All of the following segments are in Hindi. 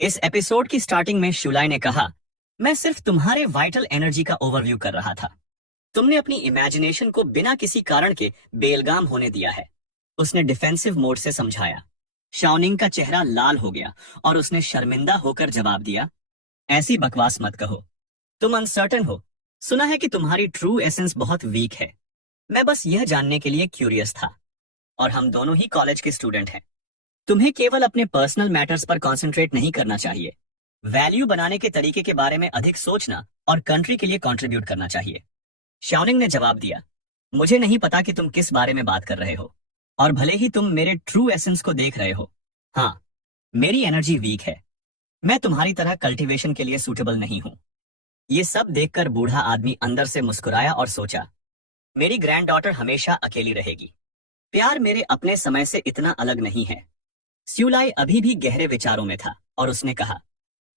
इस एपिसोड की स्टार्टिंग में शुलाई ने कहा, मैं सिर्फ तुम्हारे वाइटल एनर्जी का ओवरव्यू कर रहा था। तुमने अपनी इमेजिनेशन को बिना किसी कारण के बेलगाम होने दिया है। उसने डिफेंसिव मोड से समझाया। शाओनिंग का चेहरा लाल हो गया और उसने शर्मिंदा होकर जवाब दिया, ऐसी बकवास मत कहो। तुम अनसर्टन हो। सुना है कि तुम्हारी ट्रू एसेंस बहुत वीक है। मैं बस यह जानने के लिए क्यूरियस था। और हम दोनों ही कॉलेज के स्टूडेंट हैं। तुम्हें केवल अपने पर्सनल मैटर्स पर कंसंट्रेट नहीं करना चाहिए। वैल्यू बनाने के तरीके के बारे में अधिक सोचना और कंट्री के लिए कंट्रीब्यूट करना चाहिए। शाओनिंग ने जवाब दिया, मुझे नहीं पता कि तुम किस बारे में बात कर रहे हो, और भले ही तुम मेरे ट्रू एसेंस को देख रहे हो, हाँ, मेरी एनर्जी वीक है। मैं तुम्हारी तरह कल्टीवेशन के लिए सूटेबल नहीं हूं। ये सब देखकर बूढ़ा आदमी अंदर से मुस्कुराया और सोचा, मेरी ग्रैंड डॉटर हमेशा अकेली रहेगी। प्यार मेरे अपने समय से इतना अलग नहीं है। स्यूलाई अभी भी गहरे विचारों में था और उसने कहा,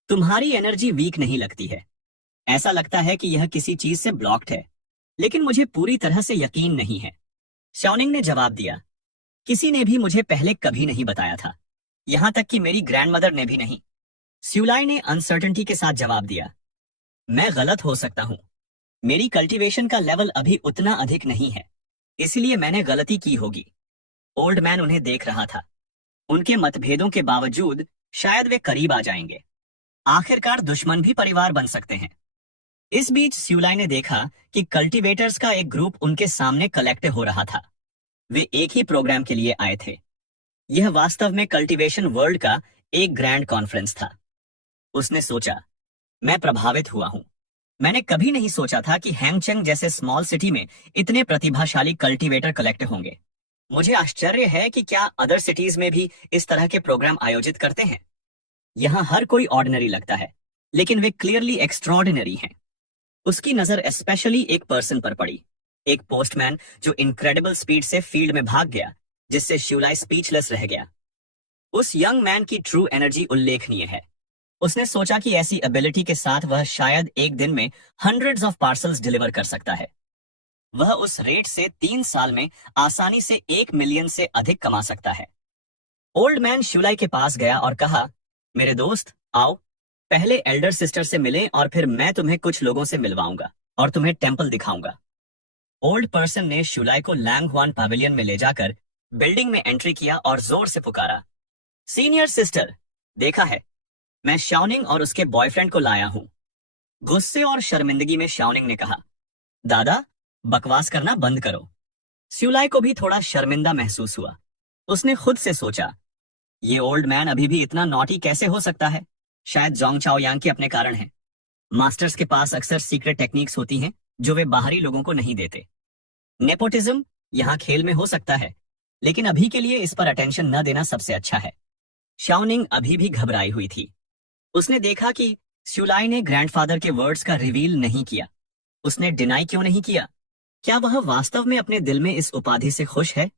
तुम्हारी एनर्जी वीक नहीं लगती है। ऐसा लगता है कि यह किसी चीज से ब्लॉक्ड है, लेकिन मुझे पूरी तरह से यकीन नहीं है। शाओनिंग ने जवाब दिया, किसी ने भी मुझे पहले कभी नहीं बताया था, यहां तक कि मेरी ग्रैंडमदर ने भी नहीं। स्यूलाई ने अनसर्टेनिटी के साथ जवाब दिया, मैं गलत हो सकता हूं। मेरी कल्टीवेशन का लेवल अभी उतना अधिक नहीं है, इसलिए मैंने गलती की होगी। ओल्ड मैन उन्हें देख रहा था। उनके मतभेदों के बावजूद शायद वे करीब आ जाएंगे। आखिरकार दुश्मन भी परिवार बन सकते हैं। इस बीच स्यूलाई ने देखा कि कल्टीवेटर्स का एक ग्रुप उनके सामने कलेक्ट हो रहा था। वे एक ही प्रोग्राम के लिए आए थे। यह वास्तव में कल्टीवेशन वर्ल्ड का एक ग्रैंड कॉन्फ्रेंस था। उसने सोचा, मैं प्रभावित हुआ हूं। मैंने कभी नहीं सोचा था कि हैंगचेंग जैसे स्मॉल सिटी में इतने प्रतिभाशाली कल्टीवेटर कलेक्ट होंगे। मुझे आश्चर्य है कि क्या अदर सिटीज में भी इस तरह के प्रोग्राम आयोजित करते हैं। यहाँ हर कोई ऑर्डिनरी लगता है, लेकिन वे क्लियरली एक्स्ट्रॉर्डिनरी हैं। उसकी नजर स्पेशली एक पर्सन पर पड़ी, एक पोस्टमैन जो इनक्रेडिबल स्पीड से फील्ड में भाग गया, जिससे श्यूलाई स्पीचलेस रह गया। उस यंग मैन की ट्रू एनर्जी उल्लेखनीय है। उसने सोचा कि ऐसी एबिलिटी के साथ वह शायद एक दिन में हंड्रेड्स ऑफ पार्सल्स डिलीवर कर सकता है। वह उस रेट से 3 साल में आसानी से 1 मिलियन से अधिक कमा सकता है। ओल्ड मैन श्यूलाई के पास गया और कहा, मेरे दोस्त आओ, पहले एल्डर सिस्टर से मिलें और फिर मैं तुम्हें कुछ लोगों से मिलवाऊंगा और तुम्हें टेंपल दिखाऊंगा। ओल्ड पर्सन ने श्यूलाई को लैंगहुआन पैविलियन में ले जाकर बिल्डिंग में एंट्री किया और जोर से पुकारा, सीनियर सिस्टर, देखा है, मैं शाओनिंग और उसके बॉयफ्रेंड को लाया हूं। गुस्से और शर्मिंदगी में शाओनिंग ने कहा, दादा, बकवास करना बंद करो। स्यूलाई को भी थोड़ा शर्मिंदा महसूस हुआ। उसने खुद से सोचा, ये ओल्ड मैन अभी भी इतना नॉटी कैसे हो सकता है। शायद जोंग चाओ यांग के अपने कारण हैं। मास्टर्स के पास अक्सर सीक्रेट टेक्निक्स होती हैं जो वे बाहरी लोगों को नहीं देते। नेपोटिज्म यहाँ खेल में हो सकता है, लेकिन अभी के लिए इस पर अटेंशन न देना सबसे अच्छा है। शाओनिंग अभी भी घबराई हुई थी। उसने देखा कि स्यूलाई ने ग्रैंडफादर के वर्ड्स का रिवील नहीं किया। उसने डिनाई क्यों नहीं किया? क्या वह वास्तव में अपने दिल में इस उपाधि से खुश है?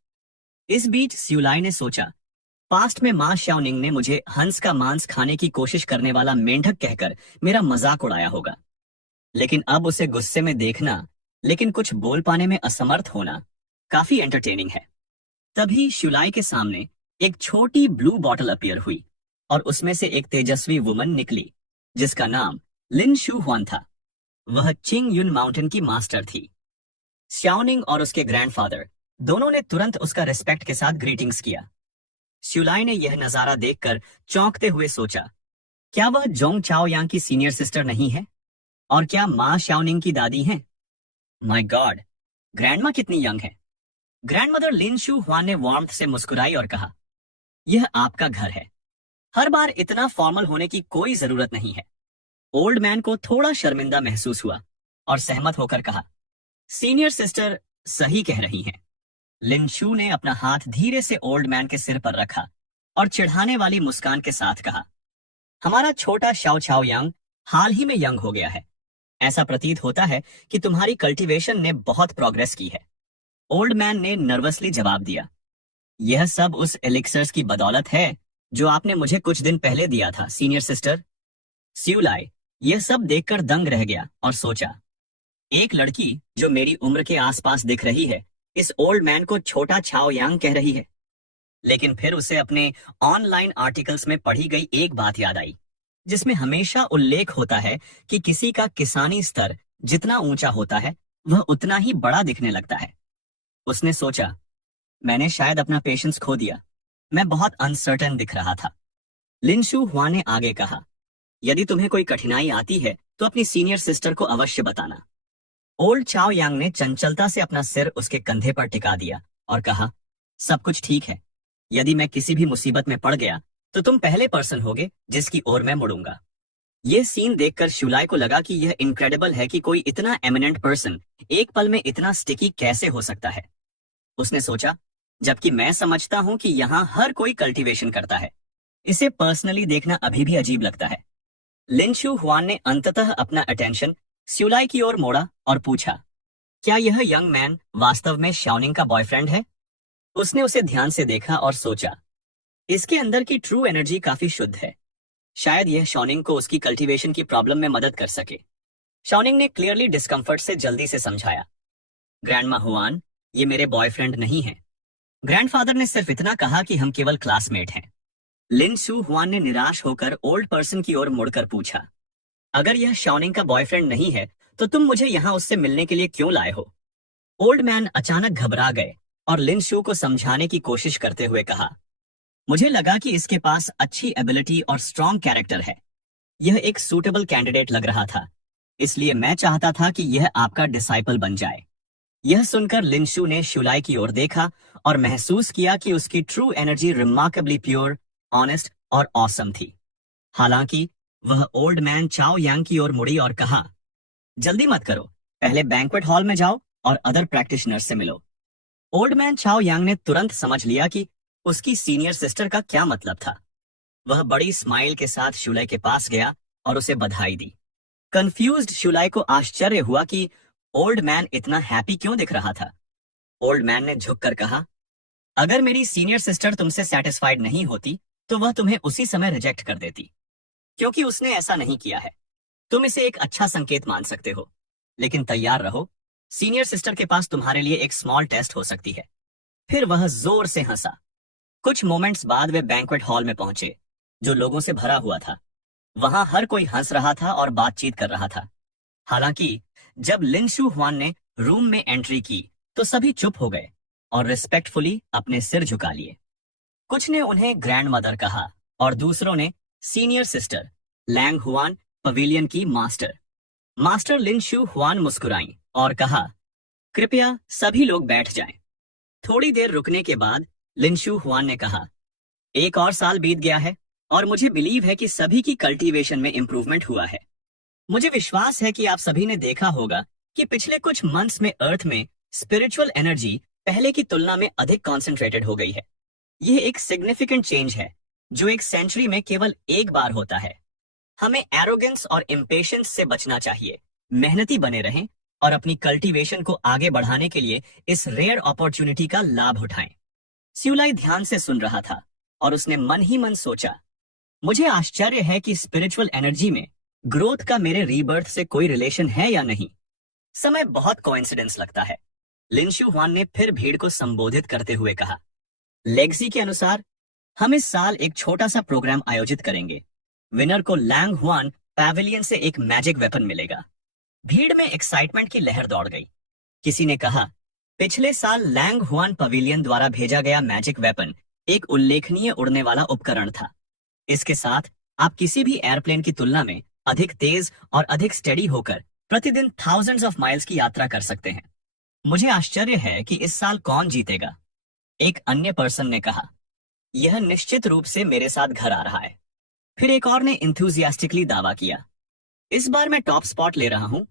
इस बीच स्यूलाई ने सोचा, पास्ट में मां शाओनिंग ने मुझे हंस का मांस खाने की कोशिश करने वाला मेंढक कहकर मेरा मजाक उड़ाया होगा, लेकिन अब उसे गुस्से में देखना, लेकिन कुछ बोल पाने में असमर्थ होना, काफी एंटरटेनिंग है। तभी श्यूलाई के सामने एक छोटी ब्लू बॉटल अपीयर हुई और उसमें से एक तेजस्वी वुमन निकली, जिसका नाम लिन शू हुआन था। वह चिंग युन माउंटेन की मास्टर थी। शाओनिंग और उसके ग्रैंडफादर दोनों ने तुरंत उसका रिस्पेक्ट के साथ ग्रीटिंग्स किया। स्यूलाई ने यह नजारा देखकर चौंकते हुए सोचा, क्या वह जोंग चाओ यांग की सीनियर सिस्टर नहीं है? और क्या मां शाओनिंग की दादी हैं? माय गॉड, ग्रैंडमा कितनी यंग है। ग्रैंडमदर लिन शू हुआन ने वार्मथ से मुस्कुराई और कहा, यह आपका घर है। हर बार इतना फॉर्मल होने की कोई जरूरत नहीं है। ओल्ड मैन को थोड़ा शर्मिंदा महसूस हुआ और सहमत होकर कहा, सीनियर सिस्टर सही कह रही हैं। लिन शू ने अपना हाथ धीरे से ओल्ड मैन के सिर पर रखा और चिढ़ाने वाली मुस्कान के साथ कहा, हमारा छोटा शाओ चाओ यांग हाल ही में यंग हो गया है। ऐसा प्रतीत होता है कि तुम्हारी कल्टीवेशन ने बहुत प्रोग्रेस की है। ओल्ड मैन ने नर्वसली जवाब दिया, यह सब उस एलिक्सर्स की बदौलत है जो आपने मुझे कुछ दिन पहले दिया था, सीनियर सिस्टर। स्यूलाई यह सब देखकर दंग रह गया और सोचा, एक लड़की जो मेरी उम्र के आसपास दिख रही है, इस ओल्ड मैन को छोटा चाओ यांग कह रही है। लेकिन फिर उसे अपने ऑनलाइन आर्टिकल्स में पढ़ी गई एक बात याद आई। जिसमें हमेशा उल्लेख होता है कि किसी का किसानी स्तर जितना ऊंचा होता है वह उतना ही बड़ा दिखने लगता है। उसने सोचा, मैंने शायद अपना पेशेंस खो दिया। मैं बहुत अनसर्टेन दिख रहा था। लिनशु हुआ ने आगे कहा, यदि तुम्हें कोई कठिनाई आती है तो अपनी सीनियर सिस्टर को अवश्य बताना। ओल्ड चाओ यांग ने चंचलता से अपना सिर उसके कंधे पर टिका दिया और कहा, सब कुछ ठीक है। यदि मैं किसी भी मुसीबत में पड़ गया तो तुम पहले पर्सन होगे जिसकी ओर मैं मुड़ूंगा। यह सीन देखकर शुलाई को लगा कि यह इनक्रेडिबल है कि कोई इतना एमिनेंट पर्सन एक पल में इतना स्टिकी कैसे हो सकता है। उसने सोचा, जबकि मैं समझता हूं कि यहाँ हर कोई कल्टीवेशन करता है, इसे पर्सनली देखना अभी भी अजीब लगता है। लिनशु हुआन ने अंततः अपना अटेंशन स्यूलाई की ओर मोड़ा और पूछा, क्या यह यंग मैन वास्तव में शाओनिंग का बॉयफ्रेंड है? उसने उसे ध्यान से देखा और सोचा, इसके अंदर की ट्रू एनर्जी काफी शुद्ध है। शायद यह शाओनिंग को उसकी कल्टीवेशन की प्रॉब्लम में मदद कर सके। शाओनिंग ने क्लियरली डिस्कम्फर्ट से जल्दी से समझाया, ग्रैंडमा हुआन, ये मेरे बॉयफ्रेंड नहीं है। ग्रैंडफादर ने सिर्फ इतना कहा कि हम केवल क्लासमेट हैं। लिनशु हुआन ने निराश होकर ओल्ड पर्सन की ओर मुड़कर पूछा, अगर यह शाओनिंग का बॉयफ्रेंड नहीं है तो तुम मुझे यहाँ उससे मिलने के लिए क्यों लाए हो? ओल्ड मैन अचानक घबरा गए और लिनशु को समझाने की कोशिश करते हुए कहा, मुझे लगा कि इसके पास अच्छी एबिलिटी और स्ट्रॉन्ग कैरेक्टर है। यह एक सूटेबल कैंडिडेट लग रहा था, इसलिए मैं चाहता था कि यह आपका डिसाइपल बन जाए। यह सुनकर लिनशु ने शुलाई की ओर देखा और महसूस किया कि उसकी true energy remarkably pure, honest और ऑसम थी। हालांकि वह ओल्ड मैन चाओ यांग की ओर मुड़ी और कहा, जल्दी मत करो, पहले बैंक्वेट हॉल में जाओ और अदर प्रैक्टिशनर से मिलो। ओल्ड मैन चाओ यांग ने तुरंत समझ लिया कि उसकी सीनियर सिस्टर का क्या मतलब था। वह बड़ी स्माइल के साथ शुलाई के पास गया और उसे बधाई दी। कंफ्यूज्ड शुलाई को आश्चर्य हुआ कि ओल्ड मैन इतना हैप्पी क्यों दिख रहा था। ओल्ड मैन ने झुककर कहा, अगर मेरी सीनियर सिस्टर तुमसे सेटिस्फाइड नहीं होती तो वह तुम्हें उसी समय रिजेक्ट कर देती। क्योंकि उसने ऐसा नहीं किया है, तुम इसे एक अच्छा संकेत मान सकते हो। लेकिन तैयार रहो, सीनियर सिस्टर के पास तुम्हारे लिए एक स्मॉल टेस्ट हो सकती है। फिर वह जोर से हंसा। कुछ मोमेंट्स बाद वे बैंक्वेट हॉल में पहुंचे, जो लोगों से भरा हुआ था। वहां हर कोई हंस रहा था और बातचीत कर रहा था। हालांकि जब लिनशु हुआन ने रूम में एंट्री की तो सभी चुप हो गए और रिस्पेक्टफुली अपने सिर झुका लिए। कुछ ने उन्हें ग्रैंड मदर कहा और दूसरों ने senior sister Lang Huan, pavilion की मास्टर लिनशु हुआन मुस्कुराई और कहा, कृपया सभी लोग बैठ जाएं। थोड़ी देर रुकने के बाद लिनशु हुआन ने कहा, एक और साल बीत गया है और मुझे बिलीव है कि सभी की कल्टीवेशन में इंप्रूवमेंट हुआ है। मुझे विश्वास है कि आप सभी ने देखा होगा कि पिछले कुछ मंथ्स में अर्थ में स्पिरिचुअल एनर्जी पहले की तुलना में अधिक कॉन्सेंट्रेटेड हो गई है। यह एक सिग्निफिकेंट चेंज है जो एक सेंचुरी में केवल एक बार होता है। हमें एरोगेंस और इम्पेशंस से बचना चाहिए, मेहनती बने रहें और अपनी कल्टीवेशन को आगे बढ़ाने के लिए इस रेयर अपॉर्चुनिटी का लाभ उठाएं। स्यूलाई ध्यान से सुन रहा था और उसने मन ही मन सोचा, मुझे आश्चर्य है कि स्पिरिचुअल एनर्जी में ग्रोथ का मेरे रीबर्थ से कोई रिलेशन है या नहीं। समय बहुत कोइंसिडेंस लगता है। लिनशु हुआन ने फिर भीड़ को संबोधित करते हुए कहा, लेगसी के अनुसार हम इस साल एक छोटा सा प्रोग्राम आयोजित करेंगे। विनर को लैंग हुआन पैवेलियन से एक मैजिक वेपन मिलेगा। भीड़ में एक्साइटमेंट की लहर दौड़ गई। किसी ने कहा, पिछले साल लैंग हुआन पवेलियन द्वारा भेजा गया मैजिक वेपन एक उल्लेखनीय उड़ने वाला उपकरण था। इसके साथ आप किसी भी एयरप्लेन की तुलना में अधिक तेज और अधिक स्टेडी होकर प्रतिदिन थाउजेंड्स ऑफ माइल्स की यात्रा कर सकते हैं। मुझे आश्चर्य है कि इस साल कौन जीतेगा। एक अन्य पर्सन ने कहा, यह निश्चित रूप से मेरे साथ घर आ रहा है। फिर एक और ने इंथुजियास्टिकली दावा किया, इस बार मैं टॉप स्पॉट ले रहा हूं।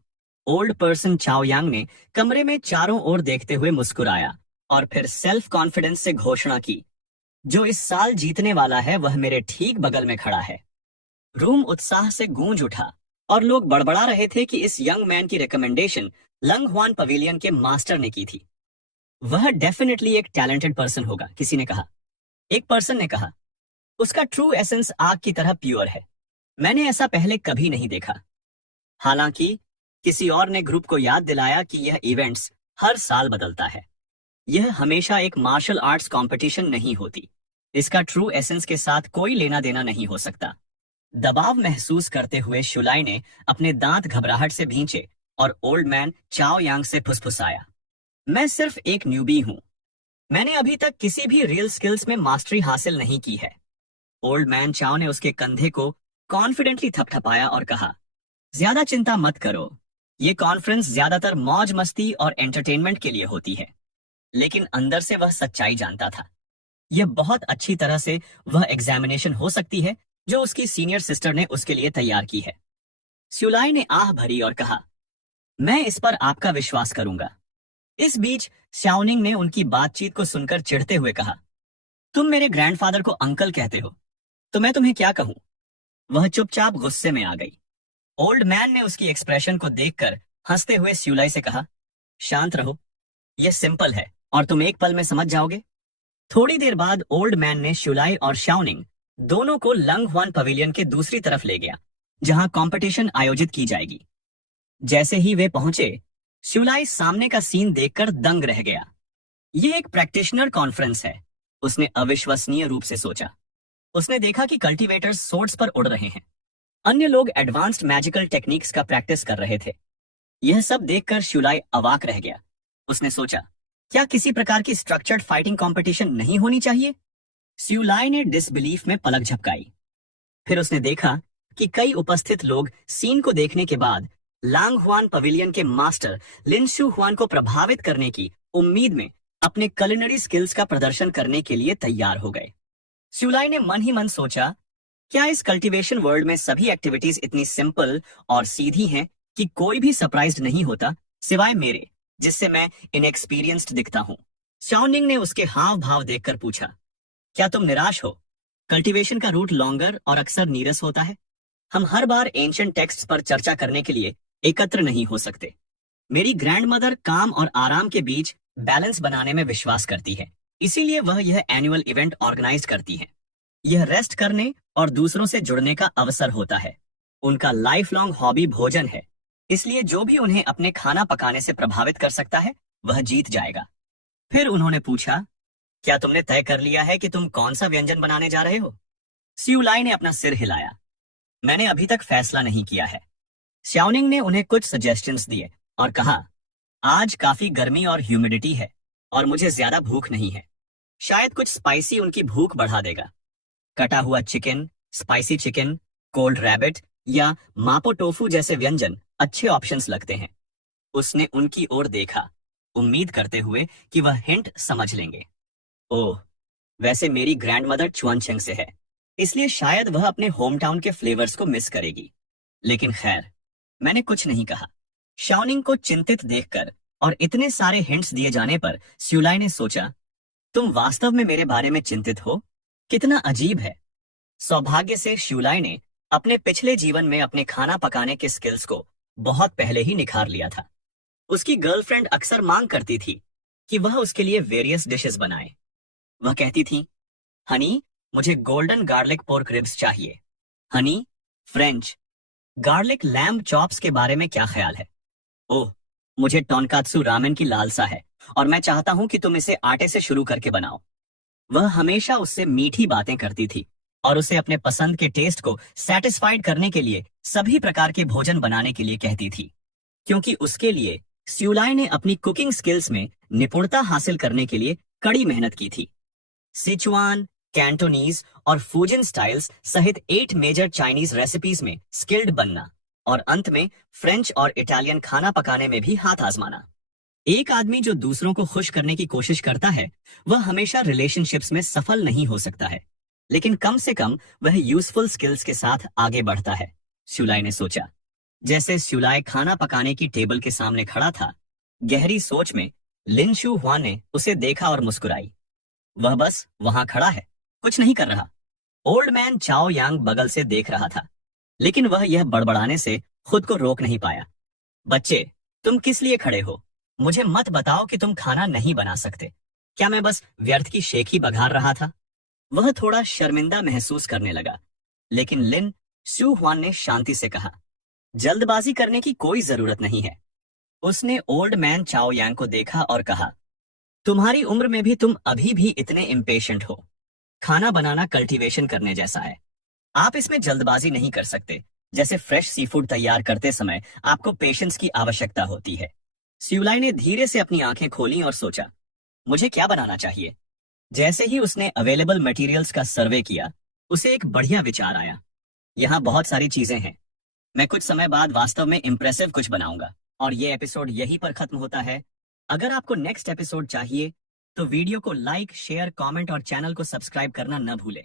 ओल्ड पर्सन चाओ यांग ने कमरे में चारों ओर देखते हुए मुस्कुराया और फिर सेल्फ कॉन्फिडेंस से घोषणा की, जो इस साल जीतने वाला है वह मेरे ठीक बगल में खड़ा है। रूम उत्साह से गूंज उठा और लोग बड़बड़ा रहे थे कि इस यंग मैन की रिकमेंडेशन लंग हुआन पवेलियन के मास्टर ने की थी। वह डेफिनेटली एक टैलेंटेड पर्सन होगा, किसी ने कहा। एक पर्सन ने कहा, उसका ट्रू एसेंस आग की तरह प्योर है। मैंने ऐसा पहले कभी नहीं देखा। हालांकि किसी और ने ग्रुप को याद दिलाया कि यह इवेंट्स हर साल बदलता है। यह हमेशा एक मार्शल आर्ट्स कंपटीशन नहीं होती। इसका ट्रू एसेंस के साथ कोई लेना देना नहीं हो सकता। दबाव महसूस करते हुए शुलाई ने अपने दांत घबराहट से भींचे और ओल्ड मैन चाओ यांग से फुसफुसाया, मैं सिर्फ एक न्यूबी हूं। मैंने अभी तक किसी भी रियल स्किल्स में मास्टरी हासिल नहीं की है। ओल्ड मैन चाओ ने उसके कंधे को कॉन्फिडेंटली थपथपाया और कहा, ज्यादा चिंता मत करो। ये कॉन्फ्रेंस ज्यादातर मौज मस्ती और एंटरटेनमेंट के लिए होती है। लेकिन अंदर से वह सच्चाई जानता था। यह बहुत अच्छी तरह से वह एग्जामिनेशन हो सकती है जो उसकी सीनियर सिस्टर ने उसके लिए तैयार की है। स्यूलाई ने आह भरी और कहा, मैं इस पर आपका विश्वास करूंगा। इस बीच श्याओनिंग ने उनकी बातचीत को सुनकर चिढ़ते हुए कहा, तुम मेरे ग्रैंडफादर को अंकल कहते हो, तो मैं तुम्हें क्या कहूं? वह चुपचाप गुस्से में आ गई। ओल्ड मैन ने उसकी एक्सप्रेशन को देखकर हंसते हुए स्यूलाई से कहा, शांत रहो, यह सिंपल है और तुम एक पल में समझ जाओगे। थोड़ी देर बाद ओल्ड मैन ने शुलाई और शाओनिंग दोनों को लंग हुआन पवेलियन के दूसरी तरफ ले गया, जहां कंपटीशन आयोजित की जाएगी। जैसे ही वे पहुंचे, शुलाई सामने का सीन देखकर दंग रह गया। यह एक प्रैक्टिशनर कॉन्फ्रेंस है, उसने अविश्वसनीय रूप से सोचा। उसने देखा कि कल्टीवेटर्स सोर्ड्स पर उड़ रहे हैं। अन्य लोग एडवांस्ड मैजिकल टेक्निक्स का प्रैक्टिस कर रहे थे। यह सब देखकर शुलाई अवाक रह गया। उसने सोचा, क्या किसी प्रकार की स्ट्रक्चर्ड फाइटिंग कंपटीशन नहीं होनी चाहिए? स्यूलाई ने डिसबिलीफ में पलक झपकाई। फिर उसने देखा कि कई उपस्थित लोग सीन को देखने के बाद लांग हुआन पवेलियन के मास्टर लिन शू हुआन को प्रभावित करने की उम्मीद में अपने कुलिनरी स्किल्स का प्रदर्शन करने के लिए तैयार हो गए। स्यूलाई ने मन ही मन सोचा, क्या इस कल्टीवेशन वर्ल्ड में सभी एक्टिविटीज इतनी सिंपल और सीधी हैं कि कोई भी सरप्राइज्ड नहीं होता सिवाय मेरे, जिससे मैं इनएक्सपीरियंस्ड दिखता हूं। शाओनिंग ने उसके हाव भाव देखकर पूछा, क्या तुम निराश हो? कल्टीवेशन का रूट लॉन्गर और अक्सर नीरस होता है। हम हर बार एंशिएंट टेक्स्ट्स पर चर्चा करने के लिए एकत्र नहीं हो सकते। मेरी ग्रैंडमदर काम और आराम के बीच बैलेंस बनाने में विश्वास करती है, इसीलिए वह यह एनुअल इवेंट ऑर्गेनाइज करती है। यह रेस्ट करने और दूसरों से जुड़ने का अवसर होता है। उनका लाइफ लॉन्ग हॉबी भोजन है, इसलिए जो भी उन्हें अपने खाना पकाने से प्रभावित कर सकता है वह जीत जाएगा। फिर उन्होंने पूछा, क्या तुमने तय कर लिया है कि तुम कौन सा व्यंजन बनाने जा रहे हो? स्यूलाई ने अपना सिर हिलाया, मैंने अभी तक फैसला नहीं किया है। श्याओनिंग ने उन्हें कुछ सजेशंस दिए और कहा, आज काफी गर्मी और ह्यूमिडिटी है और मुझे ज्यादा भूख नहीं है। शायद कुछ स्पाइसी उनकी भूख बढ़ा देगा। कटा हुआ chicken, spicy chicken, cold rabbit या मापो टोफू जैसे व्यंजन अच्छे ऑप्शंस लगते हैं। उसने उनकी ओर देखा, उम्मीद करते हुए कि वह हिंट समझ लेंगे। ओह, वैसे मेरी ग्रैंडमदर चुआनचेंग से है, इसलिए शायद वह अपने होम टाउन के फ्लेवर्स को मिस करेगी। लेकिन खैर, मैंने कुछ नहीं कहा। शाओनिंग को चिंतित देखकर और इतने सारे हिंट्स दिए जाने पर स्यूलाई ने सोचा, तुम वास्तव में मेरे बारे में चिंतित हो? कितना अजीब है। सौभाग्य से श्यूलाई ने अपने पिछले जीवन में अपने खाना पकाने के स्किल्स को बहुत पहले ही निखार लिया था। उसकी गर्लफ्रेंड अक्सर मांग करती थी कि वह उसके लिए वेरियस डिशेस बनाए। वह कहती थी, हनी, मुझे गोल्डन गार्लिक पोर्क रिब्स चाहिए। Honey, French garlic lamb chops के बारे में क्या ख्याल है? ओह, मुझे टोनकात्सु रामेन की लालसा है और मैं चाहता हूं कि तुम इसे आटे से शुरू करके बनाओ। वह हमेशा उससे मीठी बातें करती थी और उसे अपने पसंद के टेस्ट को सेटिस्फाइड करने के लिए सभी प्रकार के भोजन बनाने के लिए कहती थी, क्योंकि उसके लिए स्यूलाई ने अपनी कुकिंग स्किल्स में निपुणता हासिल करने के लिए कड़ी मेहनत की थी। सिचुआन, कैंटोनीज और फूजन स्टाइल्स सहित 8 मेजर चाइनीज रेसिपीज में स्किल्ड बनना और अंत में फ्रेंच और इटालियन खाना पकाने में भी हाथ आजमाना। एक आदमी जो दूसरों को खुश करने की कोशिश करता है वह हमेशा रिलेशनशिप्स में सफल नहीं हो सकता है, लेकिन कम से कम वह यूजफुल स्किल्स के साथ आगे बढ़ता है, स्यूलाई ने सोचा। जैसे स्यूलाई खाना पकाने की टेबल के सामने खड़ा था, गहरी सोच में लिन शू हुआन ने उसे देखा और मुस्कुराई। वह बस वहां खड़ा है, कुछ नहीं कर रहा। ओल्ड मैन चाओ यांग बगल से देख रहा था, लेकिन वह यह बड़बड़ाने से खुद को रोक नहीं पाया। बच्चे, तुम किस लिए खड़े हो? मुझे मत बताओ कि तुम खाना नहीं बना सकते। क्या मैं बस व्यर्थ की शेख ही बघार रहा था? वह थोड़ा शर्मिंदा महसूस करने लगा, लेकिन लिन शू हुआन ने शांति से कहा, जल्दबाजी करने की कोई जरूरत नहीं है। उसने ओल्ड मैन चाओ यांग को देखा और कहा, तुम्हारी उम्र में भी तुम अभी भी इतने इम्पेशेंट हो। खाना बनाना कल्टीवेशन करने जैसा है। आप इसमें जल्दबाजी नहीं कर सकते। जैसे फ्रेश सी फूड तैयार करते समय आपको पेशेंस की आवश्यकता होती है। सियुलाई ने धीरे से अपनी आंखें खोली और सोचा, मुझे क्या बनाना चाहिए। जैसे ही उसने अवेलेबल मटेरियल्स का सर्वे किया, उसे एक बढ़िया विचार आया। यहाँ बहुत सारी चीजें हैं, मैं कुछ समय बाद वास्तव में इम्प्रेसिव कुछ बनाऊंगा। और ये एपिसोड यहीं पर खत्म होता है। अगर आपको नेक्स्ट एपिसोड चाहिए तो वीडियो को लाइक, शेयर, कमेंट और चैनल को सब्सक्राइब करना न भूलें।